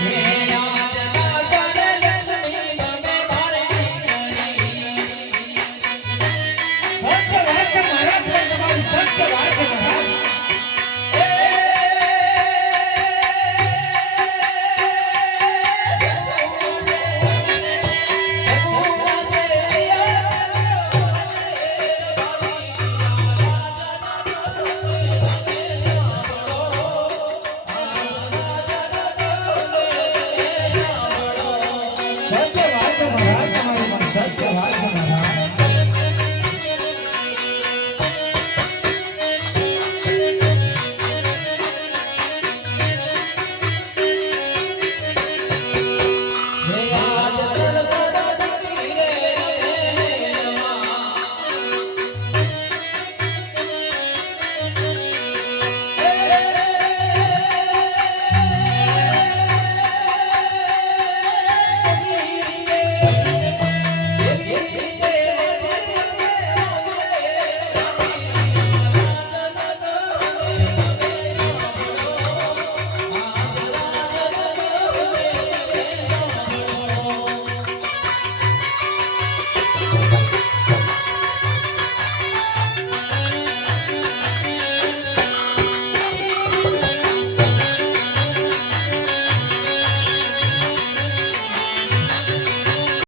वे लाद लाद वाचाजे लच्चमि उन्मे बारे बिद्दिन लगी तच्चा रहा चमारा फ्लेगाई तच्चा रहा